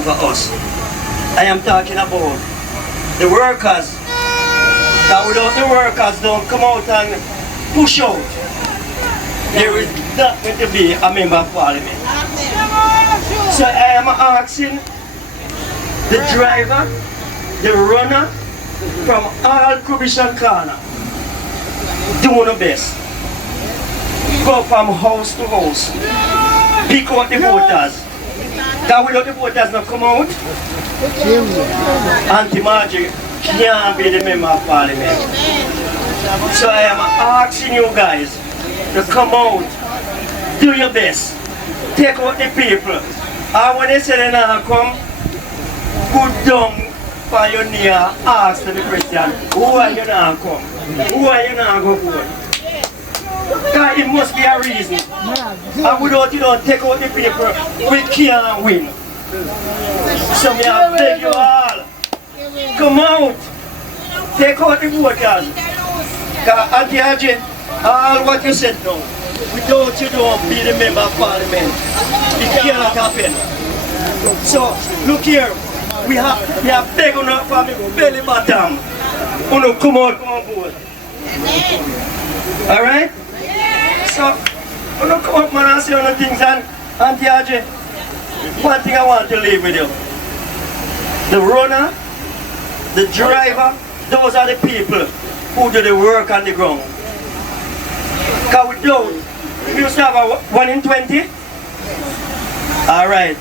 important for us. I am talking about the workers. That without the workers don't come out and push out, there is not going to be a member of parliament. So I am asking the driver, the runner from all Kubishan corner, do the best. Go from house to house. Pick out the voters. Because without the voters not come out, Auntie Margie can't be the member of parliament. So I am asking you guys to come out, do your best, take out the people. And when they say they not come, put down for your near, ask them the question, who are you not come? Who are you not go for? Because it must be a reason. And without you don't take out the people, we can't win. So me I beg you all, come out, take out the voters. Because Auntie Audrey, all what you said now, without you don't be the member of parliament, it cannot happen. So look here, we have beg on from the belly bottom. Come on board. Alright? So come up man and say other things, and Auntie Audrey, one thing I want to leave with you. The runner, the driver, those are the people who do the work on the ground. Because we used to have a 1 in 20. Alright.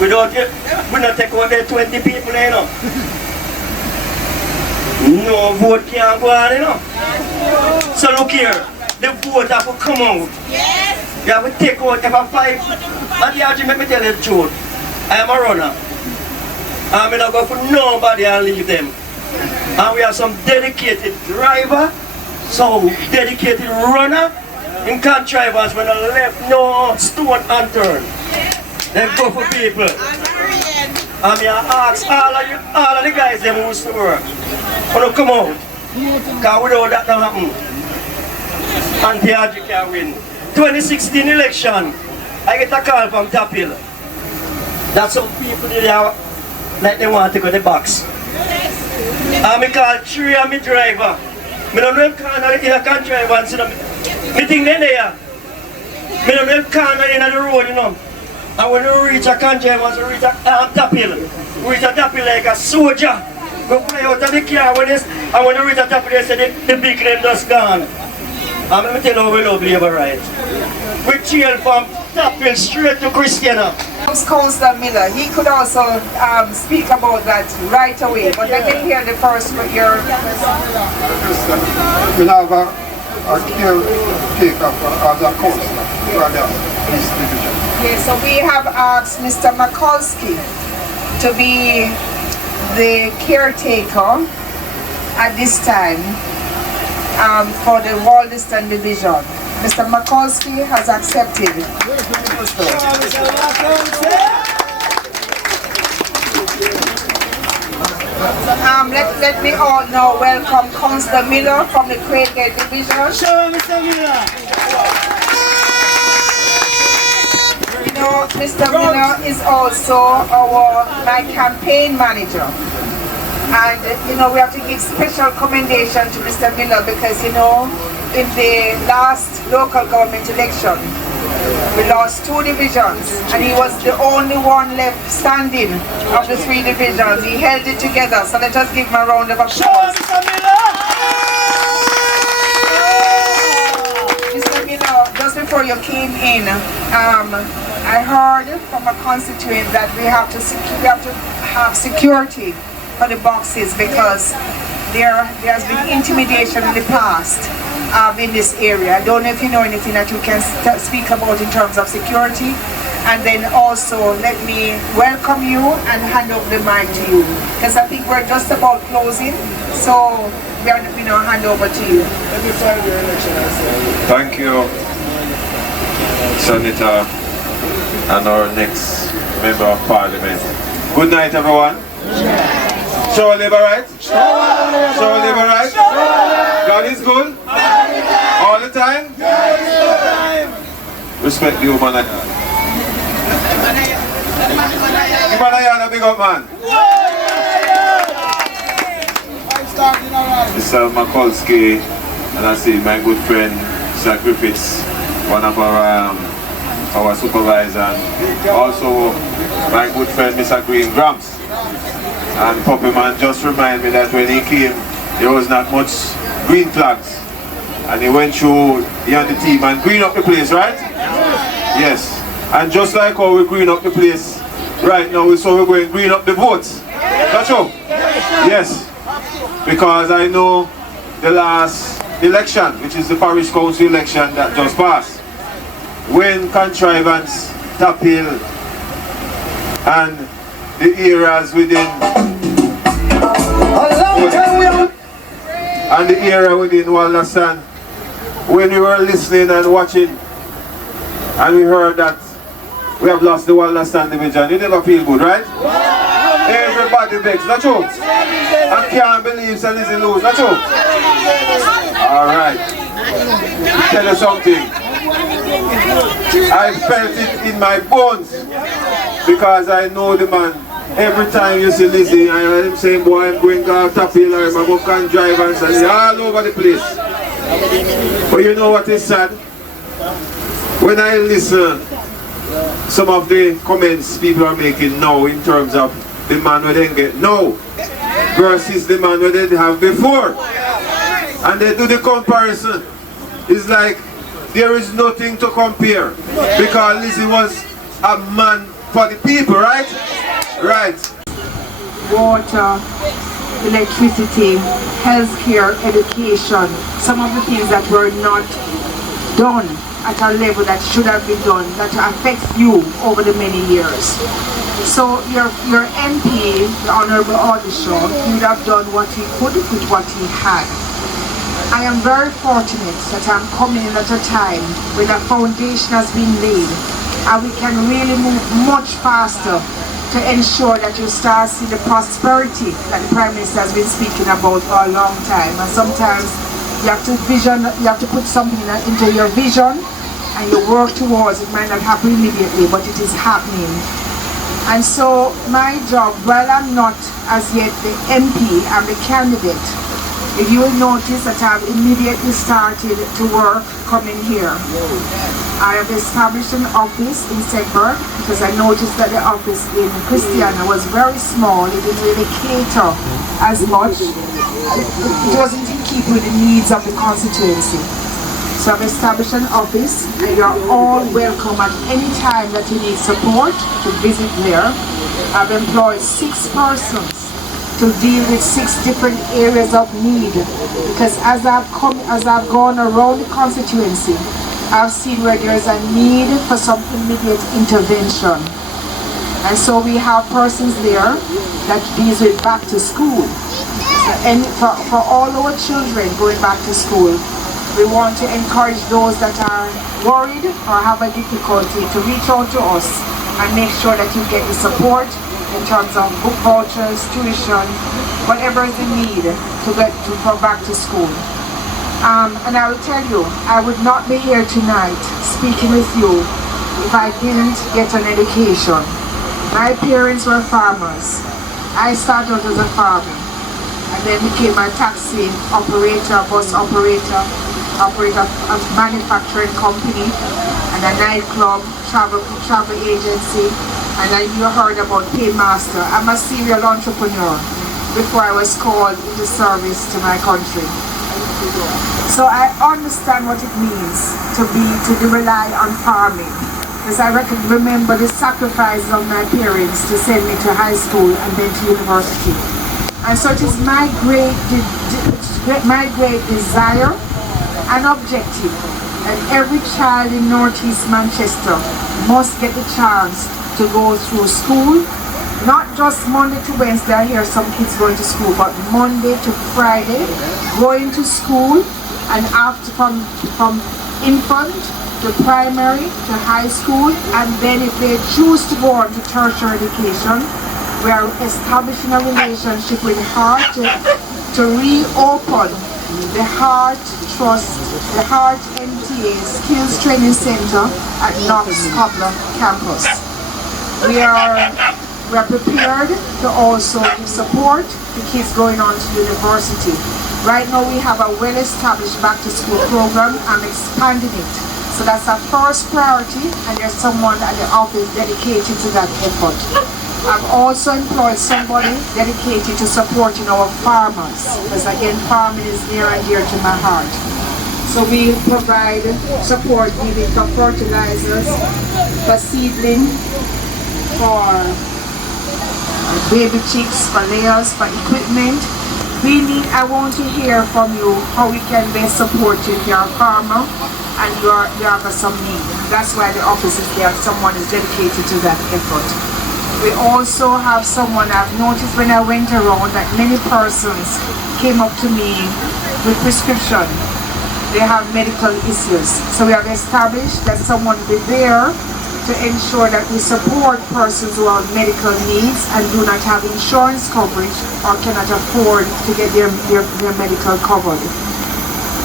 We don't take out the 20 people, you know. No vote can't go on, you know. So look here, the vote have to come out. Yes. You have to take out about 5. And the Audrey, let me tell you the truth. I am a runner. I'm not going for nobody and leave them. And we have some dedicated driver, some dedicated runner in Contrivance when I left no stone unturned. They go for people. And I ask all of the guys them who used to work, to come out. Because without that don't happen. Auntie Audrey can win. 2016 election, I get a call from Tapil. That's some people did have, like they want to go to the box. And I call 3 of my driver. I don't know if corner in a Contrivance, you know. I think they're there. I don't know if corner in the road, you know. And when you reach a Contrivance, you reach a Tapil. Reach a Tapil like a soldier. Go fly out of the car and when you reach a Tapil, they say the big name just gone. And let me tell you how we love Labour right. We trail from Tapil straight to Christiana. Councillor Miller, he could also speak about that right away, but I can hear the first for your... We have a caretaker as a councillor for this division. Okay, so we have asked Mr. Mikulski to be the caretaker at this time for the Walderstan division. Mr. Mikulski has accepted. Let me all now welcome Councillor Miller from the Craighead division. Show Mr. Miller. You know, Mr. Miller is also my campaign manager. And you know, we have to give special commendation to Mr. Miller because you know, in the last local government election, we lost 2 divisions and he was the only one left standing of the 3 divisions. He held it together, so let us give him a round of applause. Mr. Miller, just before you came in, I heard from a constituent that we have to have security for the boxes because there has been intimidation in the past in this area. I don't know if you know anything that you can speak about in terms of security. And then also let me welcome you and hand over the mic to you because I think we're just about closing. So we are going to hand over to you. Thank you, Senator, and our next Member of Parliament. Good night, everyone. Show Labour right? Show Labour right? God is good? All the time? Respect the human. Give man a Yaad a big up, man. Mr. Makulski, and I see my good friend, Mr. Griffiths, one of our supervisor, and also my good friend, Mr. Green Grams. And Puppy Man just remind me that when he came, there was not much green flags. And he went through, he and the team, and green up the place, right? Yes. And just like how we green up the place right now, we're going green up the votes. That's true? Yes. Because I know the last election, which is the parish council election that just passed, when Contrivance, Top Hill, and the areas within and the area within Walderstan, when we were listening and watching, and we heard that we have lost the Walderstan division, you never feel good, right? Everybody begs, not true? I can't believe so easy lose, not true? Alright. Tell you something. I felt it in my bones because I know the man. Every time you see Lizzie, I am saying, boy, I'm going to Top Hill, I'm going to Contrivance, and he's all over the place. But you know what is sad? When I listen some of the comments people are making now in terms of the man who they get now versus the man who they have before, and they do the comparison, it's like there is nothing to compare because Lizzie was a man for the people, right? Right. Water, electricity, healthcare, education, some of the things that were not done at a level that should have been done, that affects you over the many years. So your MP, the Honourable Audrey, he would have done what he could with what he had. I am very fortunate that I'm coming in at a time when the foundation has been laid and we can really move much faster to ensure that you start seeing the prosperity that the Prime Minister has been speaking about for a long time. And sometimes you have to put something into your vision and you work towards it. It might not happen immediately, but it is happening. And so my job, while I'm not as yet the MP, I'm the candidate. If you will notice that I've immediately started to work coming here. I have established an office in Sedberg because I noticed that the office in Christiana was very small. It didn't really cater as much. It wasn't in keeping with the needs of the constituency. So I've established an office and you're all welcome at any time that you need support to visit there. I've employed 6 persons to deal with 6 different areas of need, because as I've gone around the constituency, I've seen where there's a need for some immediate intervention. And so we have persons there that deals with back to school. And for all our children going back to school, we want to encourage those that are worried or have a difficulty to reach out to us and make sure that you get the support in terms of book vouchers, tuition, whatever is the need to go back to school. And I will tell you, I would not be here tonight speaking with you if I didn't get an education. My parents were farmers. I started out as a farmer and then became a taxi operator, bus operator a manufacturing company and a nightclub, travel agency, and then you heard about Paymaster. I'm a serial entrepreneur before I was called into service to my country. So I understand what it means to rely on farming. Because I remember the sacrifices of my parents to send me to high school and then to university. And so it is my great desire and objective that every child in Northeast Manchester must get the chance to go through school, not just Monday to Wednesday. I hear some kids going to school, but Monday to Friday, going to school, and after from infant to primary to high school, and then if they choose to go on to tertiary education, we are establishing a relationship with Heart to reopen the Heart Trust, the Heart MTA Skills Training Center at Knox Cobbler campus. We are we are prepared to also give support to kids going on to university. Right now we have a well-established back-to-school program. I'm expanding it. So that's our first priority, and there's someone at the office dedicated to that effort. I've also employed somebody dedicated to supporting our farmers, because again, farming is near and dear to my heart. So we provide support, giving for fertilizers, for seedling, for baby chicks, for layers, for equipment. I want to hear from you how we can best support you if you're a farmer and you have some need. That's why the office is there. Someone is dedicated to that effort. We also have someone, I've noticed when I went around that many persons came up to me with prescription. They have medical issues. So we have established that someone will be there to ensure that we support persons who have medical needs and do not have insurance coverage or cannot afford to get their medical covered.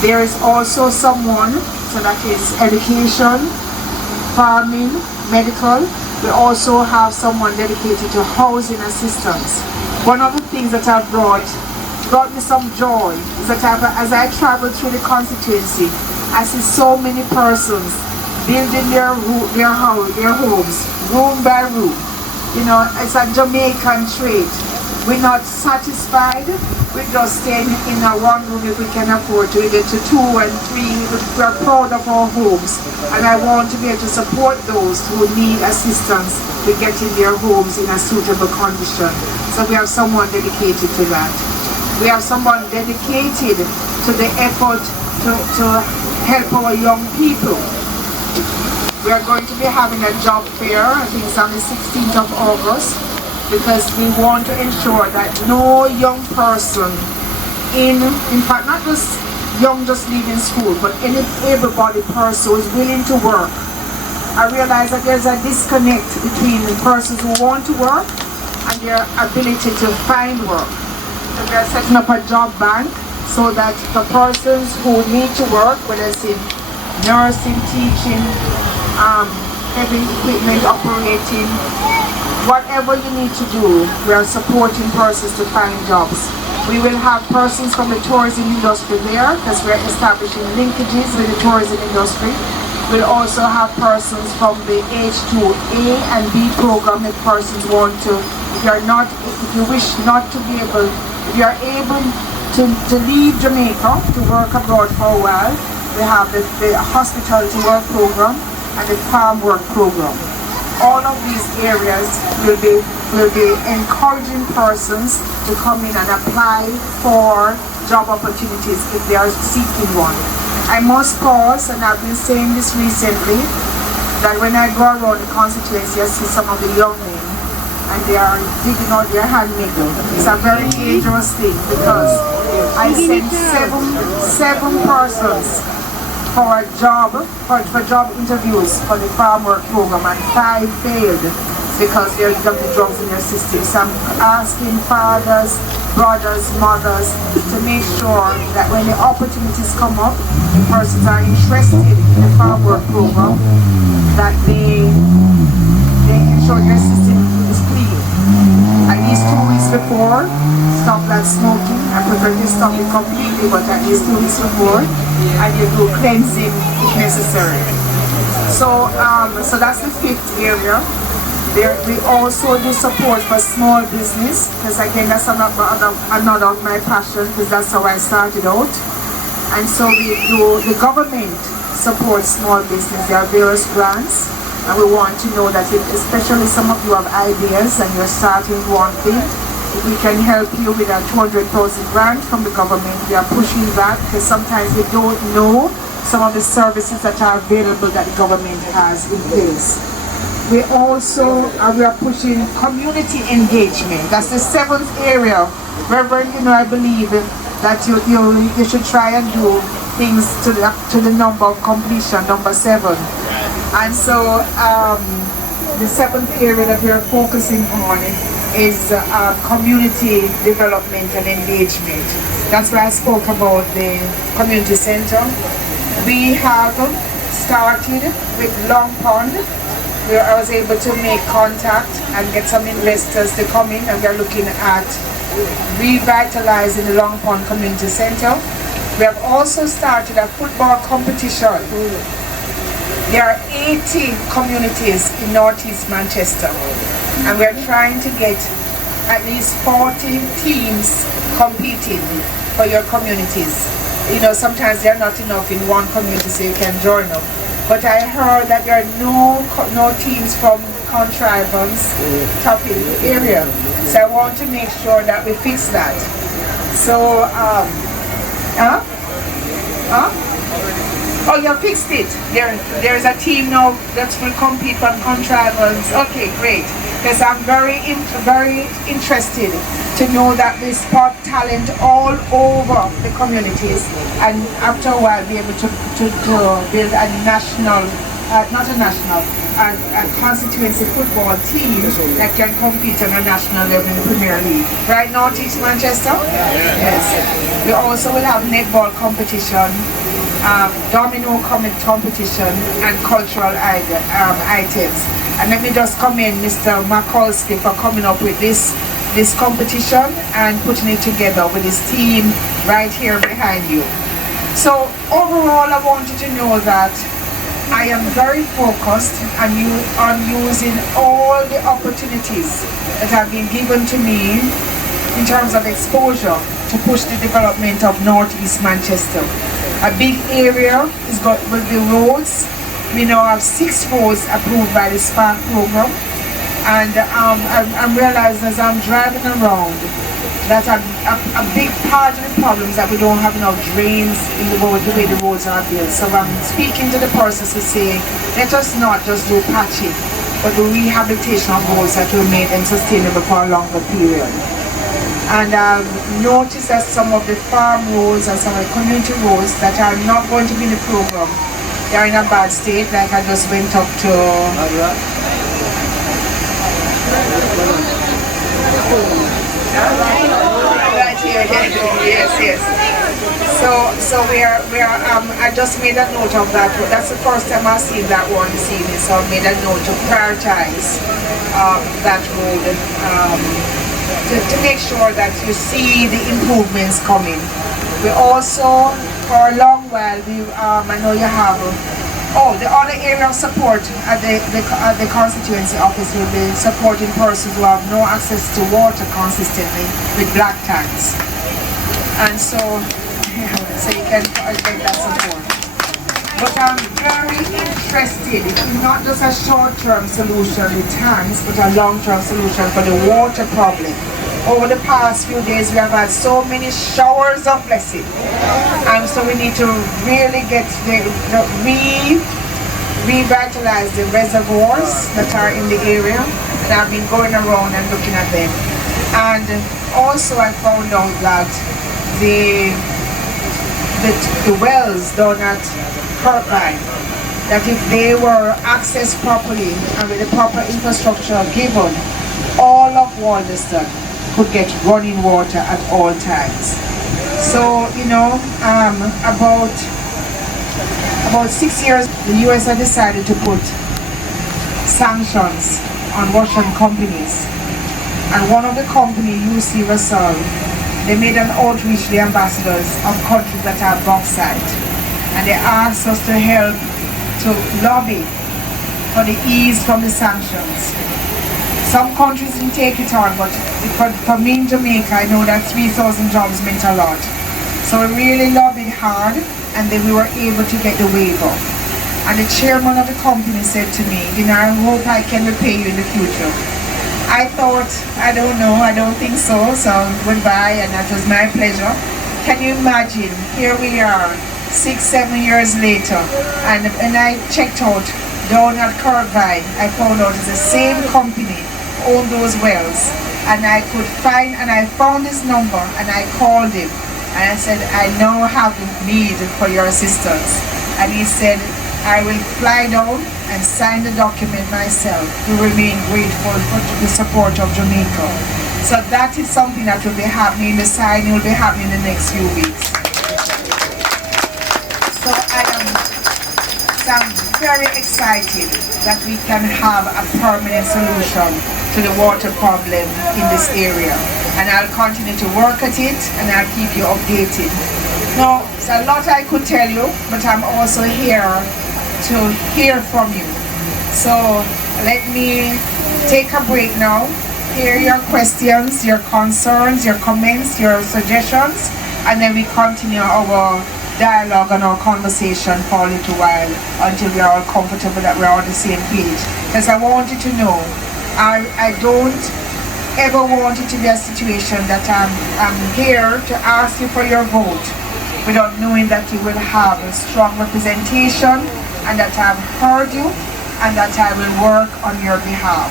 There is also someone, so that is education, farming, medical. We also have someone dedicated to housing assistance. One of the things that I've brought me some joy is that as I travel through the constituency, I see so many persons building their homes, room by room. You know, it's a Jamaican trait. We're not satisfied with just staying in a one room if we can afford to. We get to 2 and 3. We're proud of our homes, and I want to be able to support those who need assistance with getting their homes in a suitable condition. So we have someone dedicated to that. We have someone dedicated to the effort to help our young people. We are going to be having a job fair, I think it's on the 16th of August, because we want to ensure that no young person in fact, not just young just leaving school, but any able-bodied person who is willing to work. I realize that there's a disconnect between the persons who want to work and their ability to find work. So we are setting up a job bank so that the persons who need to work, whether it's in nursing, teaching, heavy equipment operating, whatever you need to do, we are supporting persons to find jobs. We will have persons from the tourism industry there, because we're establishing linkages with the tourism industry. We'll also have persons from the H2A and B program if persons want to, if you wish not to be able, if you are able to leave Jamaica to work abroad for a while, we have the hospitality work program and the farm work program. All of these areas will be encouraging persons to come in and apply for job opportunities if they are seeking one. I must pause, and I've been saying this recently, that when I go around the constituency, I see some of the young men and they are digging out their hand niggle. It's a very dangerous thing, because I sent seven persons for job interviews for the farm work program, and 5 failed because they got the drugs in their system. So I'm asking fathers, brothers, mothers to make sure that when the opportunities come up, the persons are interested in the farm work program, that they ensure their system is clean. At least 2 weeks before, stop that smoking. I prefer to stop it completely, but at least 2 weeks before, and you do cleansing if necessary. So that's the 5th area. We also do support for small business, because again, that's another of my passion, because that's how I started out. And so the government supports small business. There are various grants, and we want to know that especially some of you have ideas and you're starting one thing, if we can help you with a 200,000 grant from the government, we are pushing that, because sometimes we don't know some of the services that are available that the government has in place. We also we are pushing community engagement. That's the 7th area. Reverend, I believe that you should try and do things to the number of completion, number 7. And so the 7th area that we are focusing on is community development and engagement. That's why I spoke about the community center. We have started with Long Pond. I was able to make contact and get some investors to come in, and we are looking at revitalizing the Long Pond Community Center. We have also started a football competition. There are 80 communities in Northeast Manchester, and we are trying to get at least 40 teams competing for your communities. You know, sometimes they're not enough in one community, so you can join them. But I heard that there are no teams from Contrivance topic area. So I want to make sure that we fix that. So, Oh, you fixed it. There's a team now that will compete from Contrivance. Okay, great. Because I'm very interested to know that we spot talent all over the communities, and after a while be able to build a national, a constituency football team that can compete on a national level in the Premier League. Right now, Northeast Manchester? Yes. We also will have netball competition, domino competition, and cultural items. And let me just commend Mr. Makulski for coming up with this competition and putting it together with his team right here behind you. So overall, I want you to know that I am very focused on using all the opportunities that have been given to me in terms of exposure to push the development of Northeast Manchester. A big area will be roads. We now have 6 roads approved by the SPARK program, and I'm realizing as I'm driving around that a big part of the problem is that we don't have enough drains in the road, the way the roads are built. So I'm speaking to the persons to say, let us not just do patching, but the rehabilitation of roads that will make them sustainable for a longer period. And I've noticed that some of the farm roads and some of the community roads that are not going to be in the program, they are in a bad state. Like I just went up to right here, yes. So we are I just made a note of that. That's the first time I've seen that one this evening, so I made a note to prioritize that road to make sure that you see the improvements coming. We also, for a long while, I know you have, the other area of support at the constituency office will be supporting persons who have no access to water consistently with black tanks. And so you can get that support. But I'm very interested in not just a short-term solution with tanks, but a long-term solution for the water problem. Over the past few days, we have had so many showers of blessing. And so we need to really get revitalize the reservoirs that are in the area. And I've been going around and looking at them. And also I found out that the wells down at Kirkline, that if they were accessed properly and with the proper infrastructure given, all of Walderstan could get running water at all times. So, you know, about 6 years, the US had decided to put sanctions on Russian companies. And one of the companies, UC Russell, they made an outreach to the ambassadors of countries that have bauxite. And they asked us to help to lobby for the ease from the sanctions. Some countries didn't take it on, but for me in Jamaica, I know that 3,000 jobs meant a lot. So we really lobbied hard, and then we were able to get the waiver. And the chairman of the company said to me, you know, I hope I can repay you in the future. I thought, I don't know, I don't think so, so goodbye, and that was my pleasure. Can you imagine, here we are, 6-7 years later, and I checked out down at Contrivance, I found out it's the same company owned those wells, and I found his number, and I called him, and I said, I now have a need for your assistance. And he said, I will fly down and sign the document myself. We remain grateful for the support of Jamaica. So that is something that will be happening. The signing will be happening in the next few weeks. So I am very excited that we can have a permanent solution to the water problem in this area. And I'll continue to work at it and I'll keep you updated. Now, there's a lot I could tell you, but I'm also here to hear from you. So let me take a break now, hear your questions, your concerns, your comments, your suggestions, and then we continue our dialogue and our conversation for a little while until we are all comfortable that we're on the same page. Because I want you to know, I don't ever want it to be a situation that I'm here to ask you for your vote without knowing that you will have a strong representation and that I've heard you and that I will work on your behalf.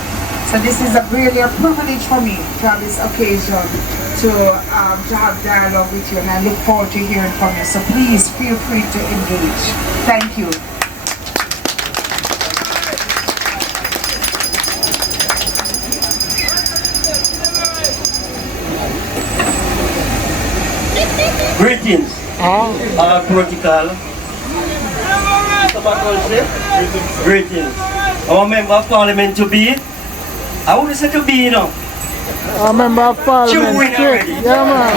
So this is really a privilege for me to have this occasion to have dialogue with you, and I look forward to hearing from you. So please feel free to engage. Thank you. Greetings, protocol. Greetings. Our member of parliament to be. I want to say to be, you know. Our member of parliament. Yeah, man.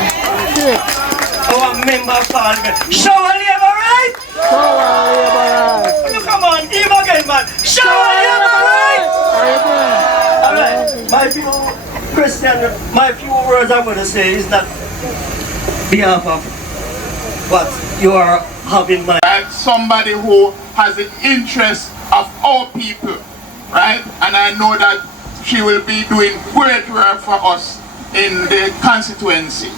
Our member of parliament. Shower labor right? Shower labor right. You come on, give again, man. Shower labor right? Alright, my few words I'm going to say is that behalf of what you are having my... Somebody who has the interest of our people, right? And I know that she will be doing great work for us in the constituency.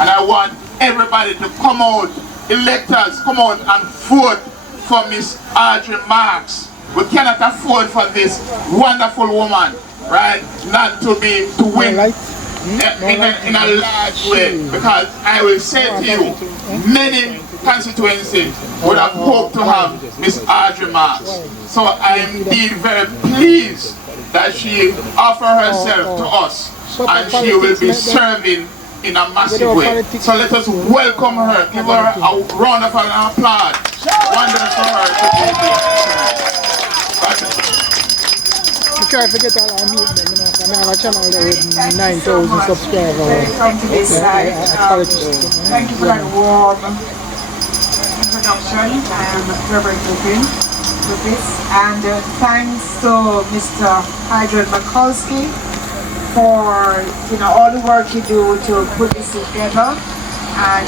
And I want everybody to come out, electors, come out and vote for Miss Audrey Marks. We cannot afford for this wonderful woman, right, not to win in a large way. Because I will say to you, many constituencies would have hoped to have Miss Audrey Marks. So I am indeed very pleased that she offered herself to us and she will be serving in a massive way. So let us welcome her, give her a round of applause. Wonderful for her to be here. You can't forget all our meeting, you know, I have a channel with 9,000 subscribers. Welcome to this side. Thank you for that warm introduction. I am Reverend Griffin with this. And thanks to Mr. Audrey Marks for all the work you do to put this together. And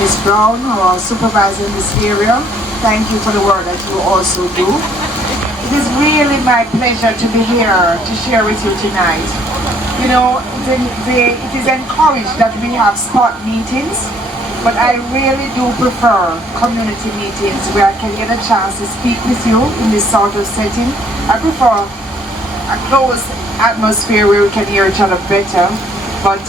Ms. Brown, who are supervising this area, thank you for the work that you also do. It is really my pleasure to be here to share with you tonight. You know, it is encouraged that we have spot meetings, but I really do prefer community meetings where I can get a chance to speak with you in this sort of setting. I prefer a close atmosphere where we can hear each other better, but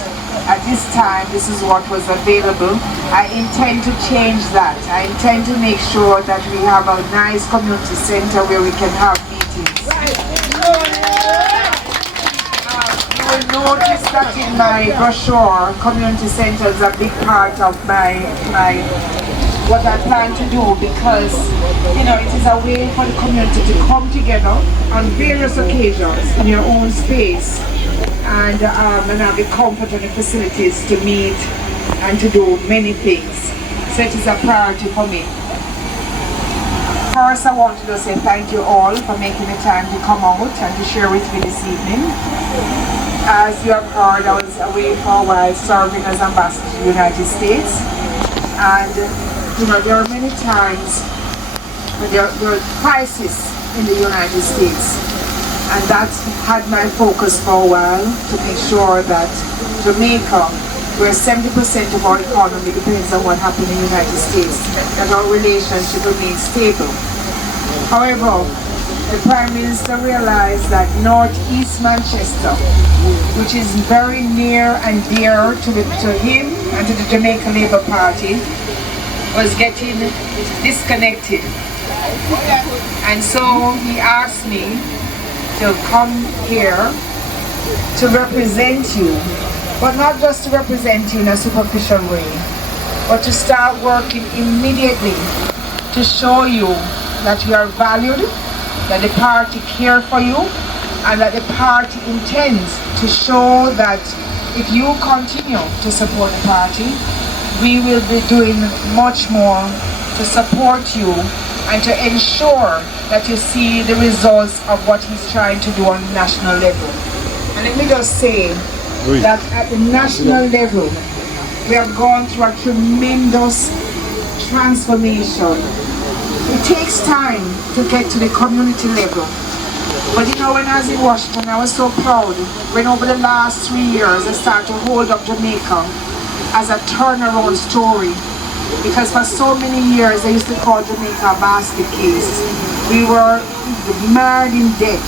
at this time, this is what was available. I intend to change that. I intend to make sure that we have a nice community center where we can have meetings. You will notice that in my brochure, community center is a big part of what I plan to do, because it is a way for the community to come together on various occasions in your own space and have the comfort and the facilities to meet and to do many things. So it is a priority for me. First, I want to say thank you all for making the time to come out and to share with me this evening. As you have heard, I was away for a while serving as ambassador to the United States. And there are many times when there are crises in the United States. And that had my focus for a while, to make sure that Jamaica, where 70% of our economy depends on what happens in the United States, that our relationship remains stable. However, the Prime Minister realized that Northeast Manchester, which is very near and dear to him and to the Jamaica Labour Party, was getting disconnected. And so he asked me to come here to represent you, but not just to represent you in a superficial way, but to start working immediately to show you that you are valued, that the party care for you, and that the party intends to show that if you continue to support the party, we will be doing much more to support you and to ensure that you see the results of what he's trying to do on the national level. And let me just say that at the national level, we have gone through a tremendous transformation. It takes time to get to the community level. But you know, when I was in Washington, I was so proud when over the last 3 years I started to hold up Jamaica as a turnaround story. Because for so many years they used to call Jamaica a basket case. We were mired in debt.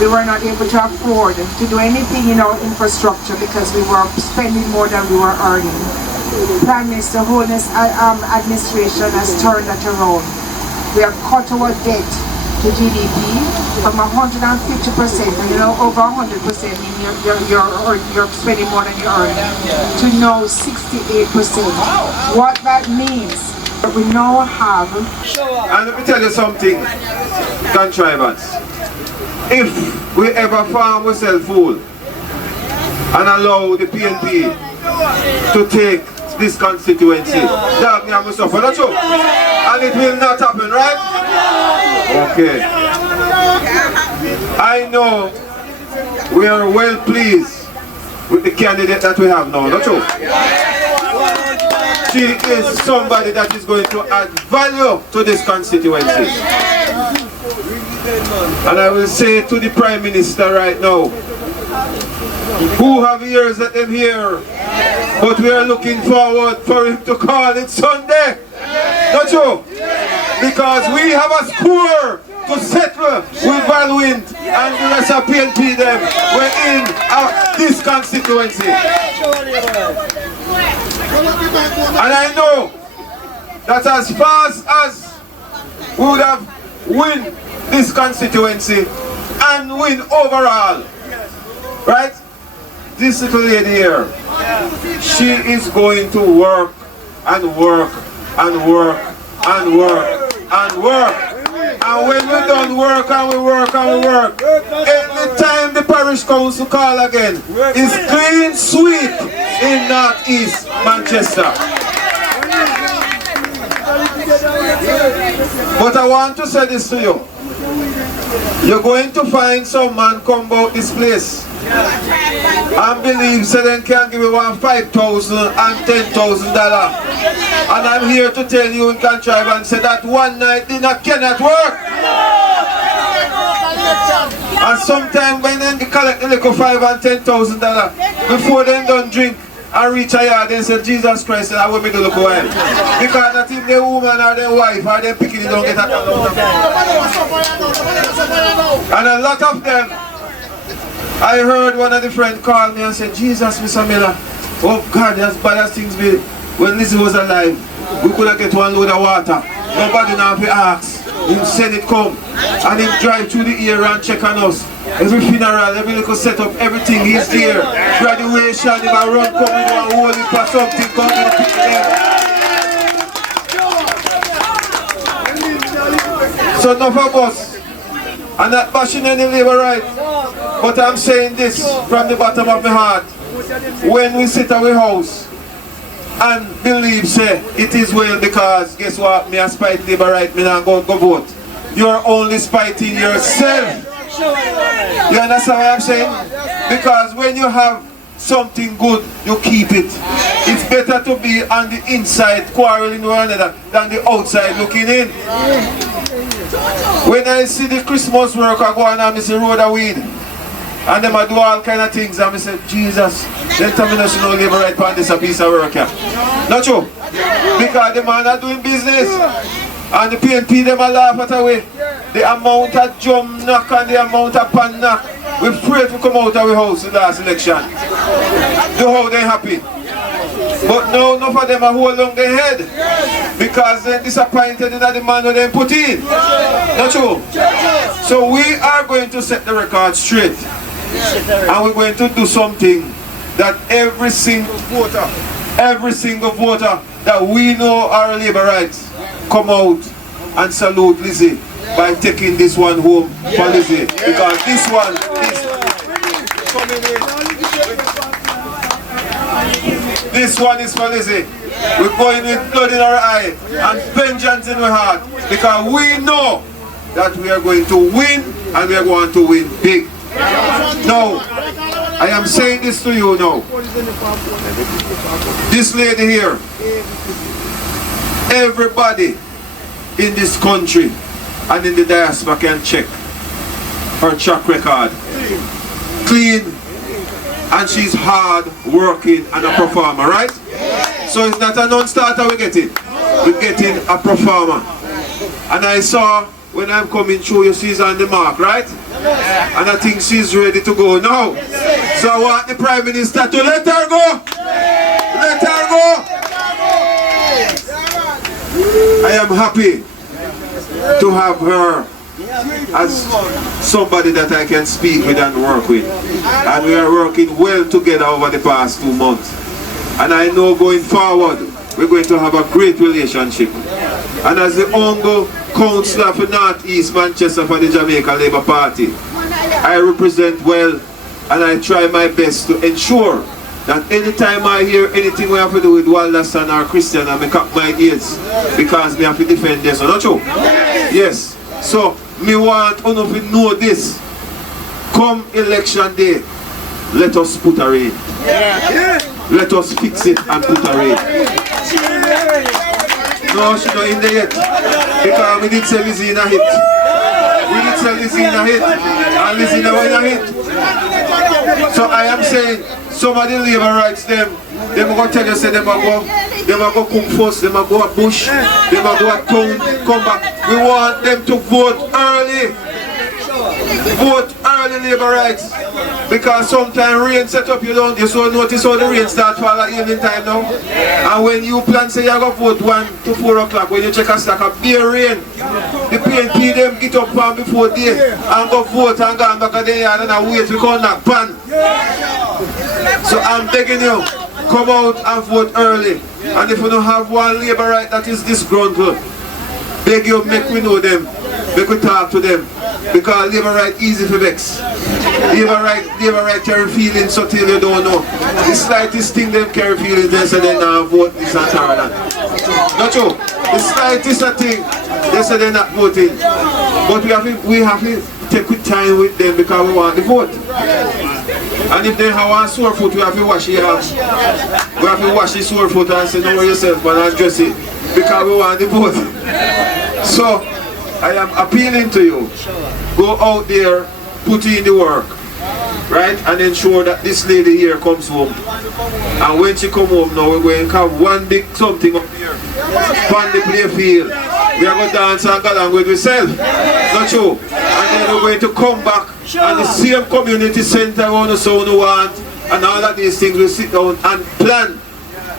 We were not able to afford to do anything in our infrastructure because we were spending more than we were earning. Prime Minister Holness' administration has turned that around. We have cut our debt to GDP from 150%, and you know, over 100%, you're spending more than you're earning, to now 68%. What that means, we now have... And let me tell you something, Contrivance. If we ever farm ourselves full and allow the PNP to take this constituency, that me and suffer, not true? And it will not happen, right? Okay. I know we are well pleased with the candidate that we have now, not true? She is somebody that is going to add value to this constituency. And I will say to the Prime Minister right now, who have ears let them hear, but we are looking forward for him to call it Sunday. Not true? Because we have a score to settle with Valwind and the rest of PNP them. We're in this constituency. And I know that as fast as we would have win this constituency and win overall, right? This little lady here, she is going to work and work and work and work and work. And when we done work and we work and we work, every time the parish council call again, it's clean sweep in Northeast Manchester. But I want to say this to you. You're going to find some man come about this place and believe so they can give you $5,000 and $10,000. And I'm here to tell you in Contrivance that one night dinner cannot work. And sometimes when they collect a little $5,000 and $10,000 before they don't drink and reach a yard, they say, Jesus Christ, I want me to look away. Because not if the woman or the wife or the picking, they don't get a and a lot of them, I heard one of the friends call me and said, Jesus, Mr. Miller, oh God, as bad as things be, when Lizzie was alive, we couldn't get one load of water. Nobody now to ask. He said it come. And he drive through the area and check on us. Every funeral, every little setup, everything, he's there. Graduation, if I run, come in and hold it for something, come in and pick them. So enough of us. I'm not bashing any labor right. But I'm saying this from the bottom of my heart. When we sit at our house and believe, say, it is well because, guess what, me a spite labor right, me not go vote. You're only spiting yourself. You understand what I'm saying? Because when you have something good, you keep it. It's better to be on the inside quarreling with one another than the outside looking in. When I see the Christmas work I go on and I see road of weed and them I do all kind of things and I say, Jesus, then tell me that you don't labor right on this a piece of work here. Not true. Because the man are doing business and the PNP them a laugh at away. The amount of jump knock and the amount of pan knock. We're afraid to come out of our house in the last election. Do how they happy. But now enough of them are hold on their head because they're disappointed in the man that they put in. Not true? So we are going to set the record straight. And we're going to do something that every single voter that we know are labor rights come out and salute Lizzie by taking this one home for Lizzie. Because this one is coming in. This one is for Lizzie. We're going with blood in our eye and vengeance in our heart. Because we know that we are going to win, and we are going to win big. Now, I am saying this to you now. This lady here, everybody in this country and in the diaspora can check her track record. Clean, and she's hard working and a performer, right? So it's not a non-starter we're getting. We're getting a performer. And I saw when I'm coming through, you see she's on the mark, right? And I think she's ready to go now. So I want the Prime Minister to let her go. Let her go. I am happy to have her as somebody that I can speak with and work with. And we are working well together over the past 2 months. And I know going forward, we're going to have a great relationship. And as the Ongo Councillor for North East Manchester for the Jamaica Labour Party, I represent well, and I try my best to ensure that anytime I hear anything we have to do with Walderstan or Christian, I make up my ears because we have to defend this. Not true? Yes. So, me want to know this. Come election day, let us put her in. Let us fix it and put her in. No, she's not in there yet. Because we did say Lizzie in a hit. We did say Lizzie in a hit. And Lizzie never in a hit. So I am saying, some of the labor rights them are going to tell you, say them are go come first, them are go a bush, them are go a town, come back. We want them to vote early. Vote early, labor rights. Because sometimes rain set up, you so notice how the rain start fall at evening time now. And when you plan say you go vote 1 to 4 o'clock, when you check a stack of bare rain, the PNP them get up from before day and go vote and go back at the yard and wait we call that pan. So I'm begging you, come out and vote early. And if you don't have one labor right that is disgruntled, beg you, make we know them, make we talk to them. Because labor right easy for vex. Labor right carry feelings so till you don't know. The slightest thing them carry feelings, they say they not vote this and that. Not true. The slightest thing, they say they're not voting. But we have to take good time with them because we want the vote. And if they have one sore foot, we have to wash it out. We have to wash the sore foot and say, know yourself, but not dress it. Because we want the vote. So, I am appealing to you. Go out there, put in the work, right? And ensure that this lady here comes home. And when she come home now, we're going to have one big something up here. On the play field. We are going to dance and go along with ourselves. Not true? And then we're going to come back and the same community center on the sound we want. And all of these things, we'll sit down and plan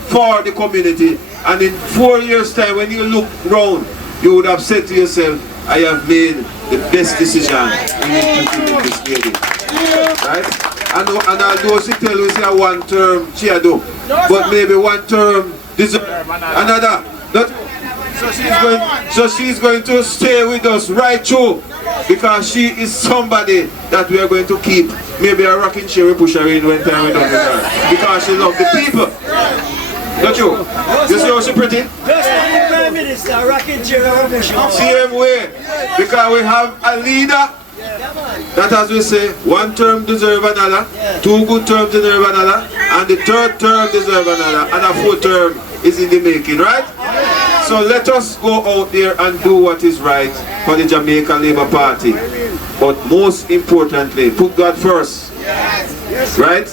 for the community. And in 4 years' time, when you look round, you would have said to yourself, I have made the best decision in putting this lady. Right? And although she tell you say 1 term, she do. But maybe 1 term deserve another. So she's going to stay with us right through. Because she is somebody that we are going to keep. Maybe a rocking chair we push her in when time we done with her. Because she loves the people. Don't you? You see how she pretty? Prime Minister, rocking chair, same way. Because we have a leader that, as we say, 1 term deserve another, 2 good terms deserve another, and the 3rd term deserve another, and a 4th term is in the making, right? So let us go out there and do what is right for the Jamaica Labour Party. But most importantly, put God first. Right?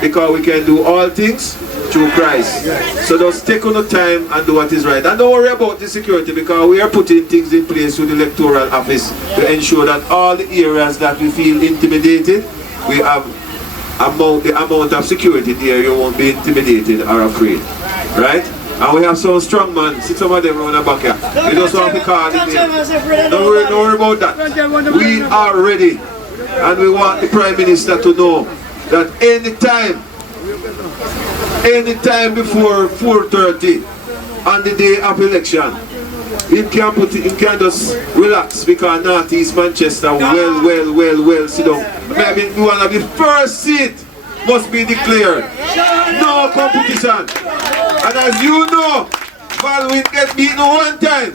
Because we can do all things through Christ. So just take on the time and do what is right. And don't worry about the security because we are putting things in place with the electoral office to ensure that all the areas that we feel intimidated, we have the amount of security there, you won't be intimidated or afraid. Right? And we have some strong men, see some of them around the back here. We just want to call it there. Don't worry about that. We are ready. And we want the Prime Minister to know that anytime before 4:30 on the day of election, you can just relax because Northeast Manchester well sit down. Maybe one of the first seat must be declared. No competition. And as you know, Baldwin get beaten one time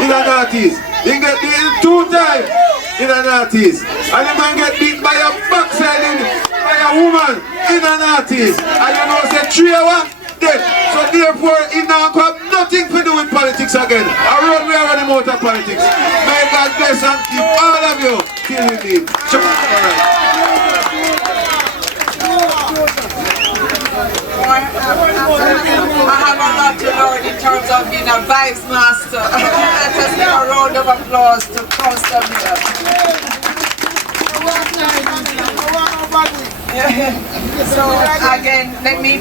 in the Northeast. He get beaten 2 times in the Northeast. And the man get beaten by a backside by a woman in the Northeast. And you know say 3 hours dead. So therefore it now have nothing to do with politics again. I run we are running out of politics. May God bless and keep all of you till we meet. I have a lot to learn in terms of being a vibes master. Just give a round of applause to Councillor Miller. So again, let me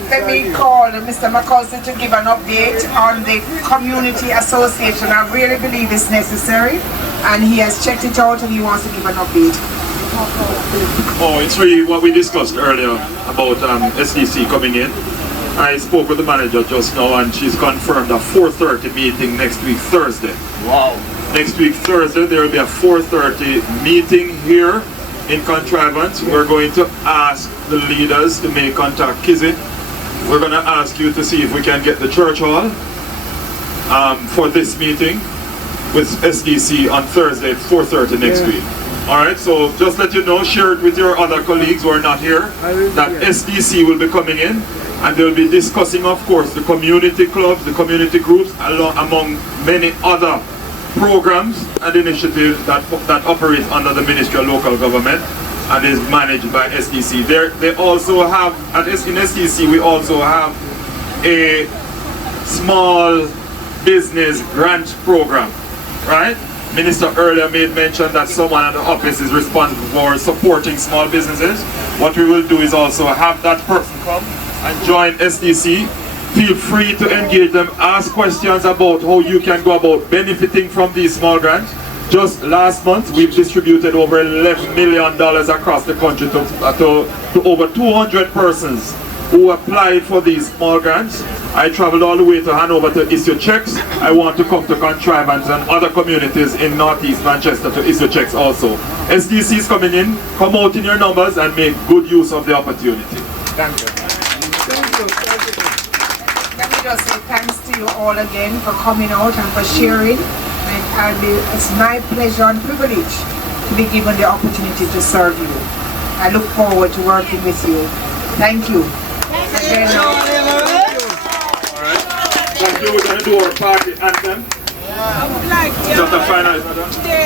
call Mr. McCausey to give an update on the community association. I really believe it's necessary, and he has checked it out and he wants to give an update. Oh, it's really what we discussed earlier about SDC coming in. I spoke with the manager just now and she's confirmed a 4:30 meeting next week Thursday. Wow. Next week Thursday there will be a 4:30 meeting here in Contrivance. We're going to ask the leaders to make contact. Kizzy, we're going to ask you to see if we can get the church hall for this meeting with SDC on Thursday at 4:30 next week. Alright, so just let you know, share it with your other colleagues who are not here, that SDC will be coming in and they'll be discussing, of course, the community clubs, the community groups, among many other programs and initiatives that operate under the Ministry of Local Government and is managed by SDC. They also have, in SDC, we also have a small business grant program, right? Minister earlier made mention that someone at the office is responsible for supporting small businesses. What we will do is also have that person come and join SDC. Feel free to engage them, ask questions about how you can go about benefiting from these small grants. Just last month, we've distributed over $11 million across the country to over 200 persons who applied for these small grants. I traveled all the way to Hanover to issue checks. I want to come to Contrivance and other communities in Northeast Manchester to issue checks also. SDC is coming in, come out in your numbers and make good use of the opportunity. Thank you. Thank you. Let me just say thanks to you all again for coming out and for sharing. It's my pleasure and privilege to be given the opportunity to serve you. I look forward to working with you. Thank you. Thank you. We're going to do our party anthem. I would like day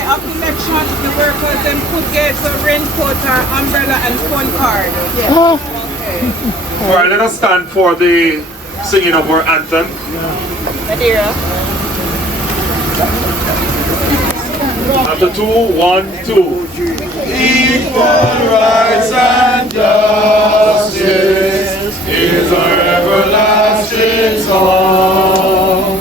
of election, the workers then could get a raincoat, umbrella and phone card. Alright, let us stand for the singing of our anthem. After 2, 1, 2. Equal rights and justice is our everlasting song.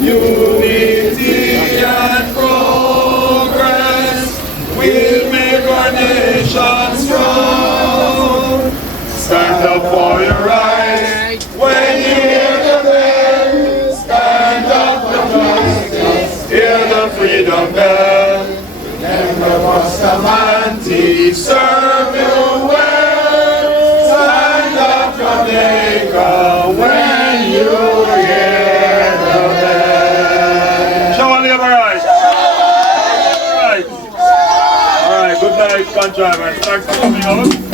Unity and progress will make our nation strong. Stand up for your rights when you hear the bell. Stand up for justice, hear the freedom bell. Remember Bustamante, serve you well. Stand up Jamaica when you hear the bell. Show on the other right. Alright, good night, Contrivance. Thanks for coming out.